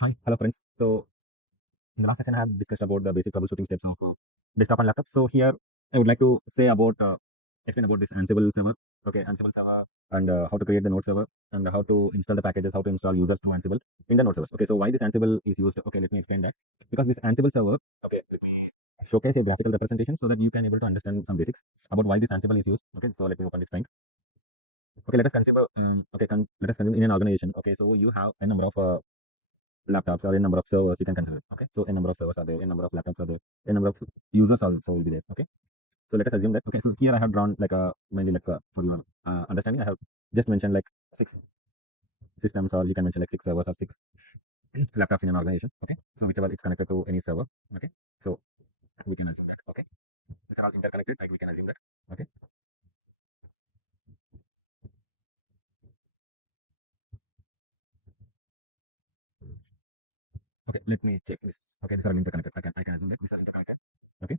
Hi, hello friends. So in the last session, I have discussed about the basic troubleshooting steps of desktop and laptop. So here, I would like to say about explain about this Ansible server. Okay, Ansible server and how to create the node server and how to install the packages, how to install users through Ansible in the node servers. Okay, so why this Ansible is used? Okay, let me explain that. Because this Ansible server, okay, let me showcase a graphical representation so that you can able to understand some basics about why this Ansible is used. Okay, so let me open this client. Okay, let us consider. Let us consider in an organization. Okay, so you have a number of laptops or a number of servers you can consider. Okay, so a number of servers are there, a number of laptops are there, a number of users also will be there. Okay, so let us assume that. Okay, so here I have drawn like a mainly like for your understanding, I have just mentioned like six systems, or you can mention like six servers or six laptops in an organization. Okay, so whichever is connected to any server. Okay, so we can assume that. Okay, these are all interconnected, like we can assume that. Okay, okay, let me check this. Okay, these are all interconnected. I can assume that these are interconnected. Okay,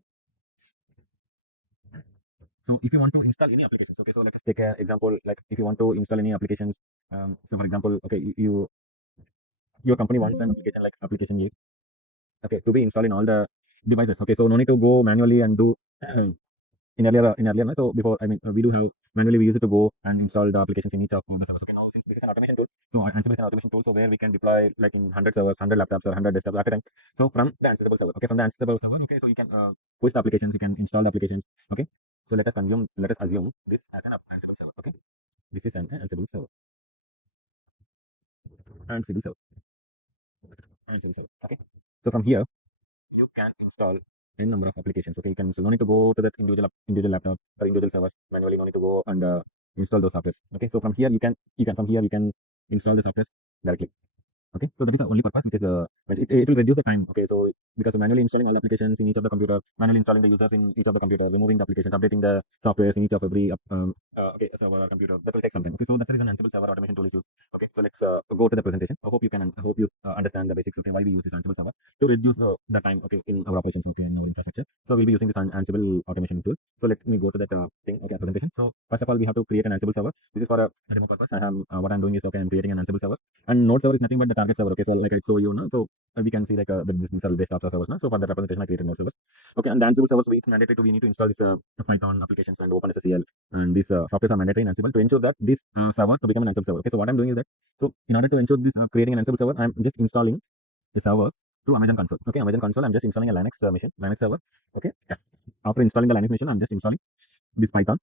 so if you want to install any applications, okay, so let us take an example. Like if you want to install any applications, so for example, okay, your company wants an application like application A, okay, to be installed in all the devices. Okay, so no need to go manually and do in earlier. No? So before, I mean, we do have manually we used to go and install the applications in each of the servers. Okay, now since this is an automation tool, so Ansible is an automation tool, so where we can deploy like in 100 servers, 100 laptops or 100 desktops at a time. So from the Ansible server, okay, from the Ansible server, okay, so you can push the applications, you can install the applications. Okay, so let us assume this as an Ansible server. Okay, this is an Ansible server, Ansible server, Ansible server. Okay, so from here you can install a number of applications. Okay, you can, so no need to go to that individual laptop or individual servers manually. No need to go and install those softwares. Okay, so from here you can from here you can install the softwares directly. Okay, so that is the only purpose, which is it will reduce the time. Okay, so because manually installing all applications in each of the computer, manually installing the users in each of the computer, removing the applications, updating the softwares in each of every okay, server or computer, that will take some time. Okay, so that's the reason Ansible server automation tool is used. Okay, so let's go to the presentation. I hope you understand the basics. Okay, why we use this Ansible server to reduce the time. Okay, in our operations. Okay, in our infrastructure. So we'll be using this Ansible automation tool. So let me go to that thing. Okay, presentation. So first of all, we have to create an Ansible server. This is for a demo purpose. I have what I'm doing is, okay, I'm creating an Ansible server, and node server is nothing but the target server. Okay, so like I show you now, so we can see like these are desktop servers now. So for the representation, I created node servers. Okay, and the Ansible servers, it's mandatory to we need to install this Python applications and OpenSSL, and these softwares are mandatory in Ansible to ensure that this server to become an Ansible server. Okay, so what I'm doing is that, so in order to ensure this creating an Ansible server, I'm just installing the server through Amazon console. Okay, Amazon console, I'm just installing a Linux machine, Linux server. Okay, yeah. After installing the Linux machine, I'm just installing this Python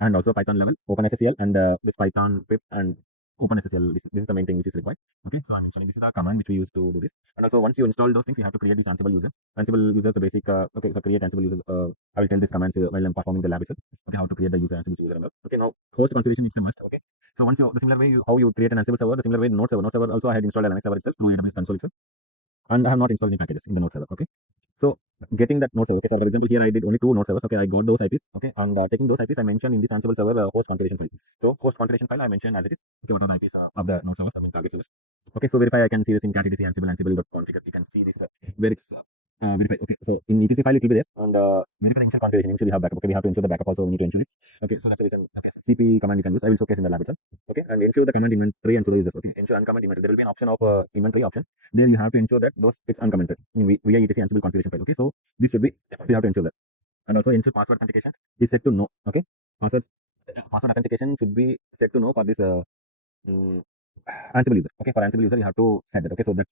and also Python level, OpenSSL, and this Python pip and OpenSSL. This is the main thing which is required. Okay, so I'm mentioning this is the command which we use to do this. And also once you install those things, you have to create this Ansible user. Ansible user is the basic. Okay, so create Ansible user. I will tell this commands while I'm performing the lab itself. Okay, how to create the user Ansible user. Okay, now host configuration is a must. Okay, so once you the similar way how you create an Ansible server, the similar way node server also I had installed a Linux server itself through AWS console itself, and I have not installed any packages in the node server. Okay, so getting that node server. Okay, so for example, here I did only two node servers. Okay, I got those IPs. Okay, and taking those IPs, I mentioned in this Ansible server host configuration file. So host configuration file I mentioned as it is. Okay, what are the IPs of the node servers? I mean target servers. Okay, so verify. I can see this in cat etc Ansible Ansible.configure. You can see this where it's verify. Okay, so in etc file it will be there, and verify the initial configuration. Initially we have backup. Okay, we have to ensure the backup also. We need to ensure it. Okay, so that's the reason. Okay, so CP command you can use. I will showcase in the lab itself. Okay, and ensure the command inventory and to the users. Okay, ensure uncomment inventory. There will be an option of inventory option. There you have to ensure that those it's uncommented via etc Ansible configuration file. Okay, so this should be, we have to ensure that, and also ensure password authentication is set to no. Okay, password authentication should be set to no for this mm, Ansible user. Okay, for Ansible user, you have to set that. Okay, so that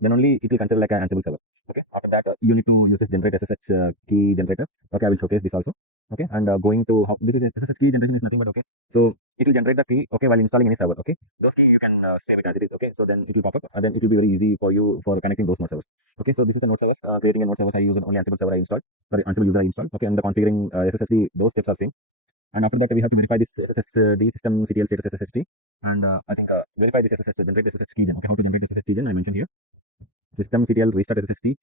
then only it will consider like an Ansible server. Okay, after that, you need to use this generate SSH key generator. Okay, I will showcase this also. Okay, and going to how this is SSH key generation is nothing but, okay, so it will generate the key. Okay, while installing any server. Okay, those key you can save it as it is. Okay, so then it will pop up, and then it will be very easy for you for connecting those node servers. Okay, so this is a node servers. Creating a node servers, I use only Ansible server I installed. Sorry, Ansible user I installed. Okay, and the configuring SSH, those steps are same. And after that, we have to verify this SSD systemctl status SSD, and I think verify this SSH generate SSH key gen. Okay, how to generate SSH key gen I mentioned here. Systemctl restart SSD,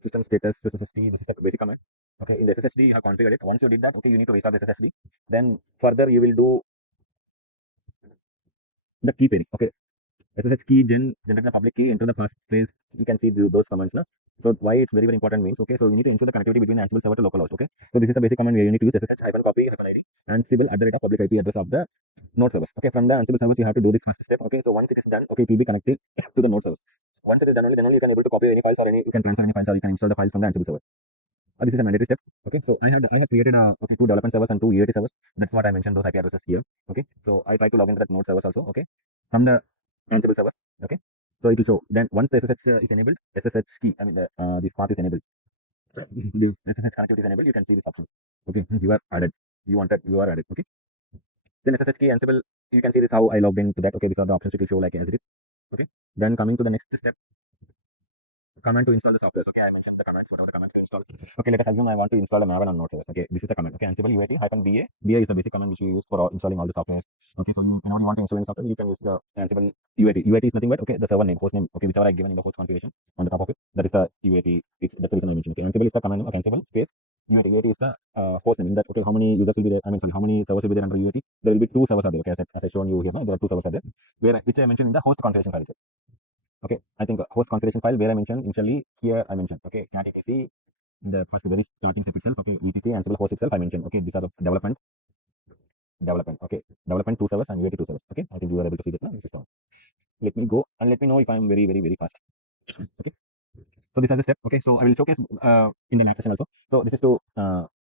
system status SSD. This is the basic command. Okay, in the SSD you have configured it. Once you did that, okay, you need to restart the SSD. Then further you will do the key pairing. Okay, SSH key generate the public key, enter the first place. You can see those commands. No? So why it's very important means, okay, so you need to ensure the connectivity between the Ansible server to localhost. Okay, so this is the basic command where you need to use SSH hyphen copy hyphen ID Ansible at the rate of public IP address of the node servers. Okay, from the Ansible servers you have to do this first step. Okay, so once it is done, okay, it will be connected to the node servers. Once it is done only, then only you can able to copy any files or any you can transfer any files or you can install the files from the Ansible server. This is a mandatory step. Okay, so I have created two development servers and two UAT servers. That's what I mentioned those IP addresses here. Okay, so I try to log into that node servers also. Okay, from the Ansible server. Okay, so it will show. Then once the SSH is enabled, SSH key, I mean this path is enabled. This SSH connectivity is enabled. You can see these options. Okay, you are added. You are added. Okay, then SSH key Ansible. You can see this how I logged into that. Okay, these are the options it will show like as it is. Okay, then coming to the next step, command to install the software. Okay, I mentioned the commands, whatever the command to install. Okay, let us assume I want to install a Maven on node servers. Okay, this is the command. Okay, Ansible UAT hyphen BA. BA is the basic command which you use for installing all the software. Okay, so whenever you want to install any software, you can use the Ansible UAT. UAT is nothing but okay, the server name, host name. Okay, whichever I given in the host configuration on the top of it, that is the UAT. That's the reason I mentioned. Okay, Ansible is the command name. Okay, Ansible space UAT. UAT is the host name. In that, okay, how many users will be there? I mean, sorry, how many servers will be there under UAT? There will be two servers are there. Okay, as I shown you here, no? There are two servers are there, which I mentioned in the host configuration file. Okay, I think host configuration file where I mentioned initially here I mentioned okay cat etc in the first very starting step itself. Okay, etc Ansible host itself I mentioned. Okay, these are the development. Okay, development two servers and UAT two servers. Okay, I think you are able to see that now. This is all. Let me go and let me know if I am very fast. Okay, so this is the step. Okay, so I will showcase in the next session also. So this is to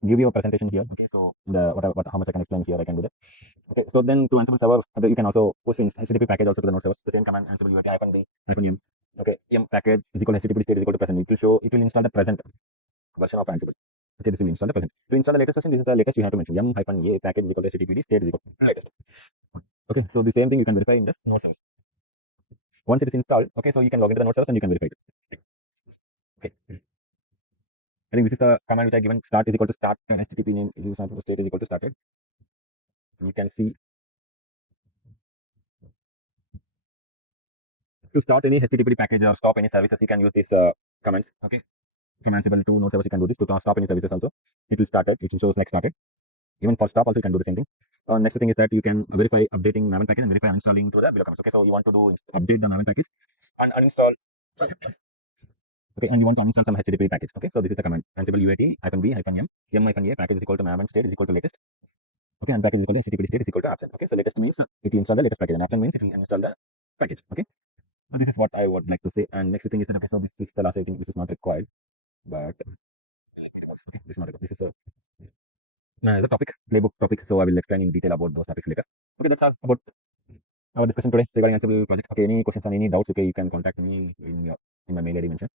give you a presentation here. Okay, so how much I can explain here I can do that. Okay, so then to Ansible server, you can also push in HTTP package also to the node servers. The same command Ansible UAT hyphen b hyphen m. Okay, m package is equal to HTTP state is equal to present. It will install the present version of Ansible. Okay, this will install the present. To install the latest version, this is the latest you have to mention. M hyphen a package is equal to HTTP state is equal to latest. Okay, so the same thing you can verify in this node service. Once it is installed, okay, so you can log into the node service and you can verify it. Okay. I think this is the command which I given start is equal to start and HTTP name is equal to state is equal to started. You can see to start any HTTP package or stop any services, you can use these commands. Okay, from Ansible to node servers, you can do this to stop any services also. It will start it. It will show like started. Even for stop also you can do the same thing. Next thing is that you can verify updating Maven package and verify uninstalling through the below commands. Okay, so you want to do update the Maven package and uninstall. Okay, and you want to uninstall some HTTP package. Okay, so this is the command Ansible UAT hyphen b hyphen m hyphen a package is equal to Maven state is equal to latest. Okay, and package is equal to HTTP state is equal to absent. Okay, so latest means it will install the latest package and absent means it will uninstall the package. Okay, so this is what I would like to say. And next thing is that okay, so this is the last I think this is not required, but okay, this is not required. This is the topic playbook topic. So I will explain in detail about those topics later. Okay, that's all about our discussion today regarding Ansible project. Okay, any questions or any doubts? Okay, you can contact me in my mail ID mentioned.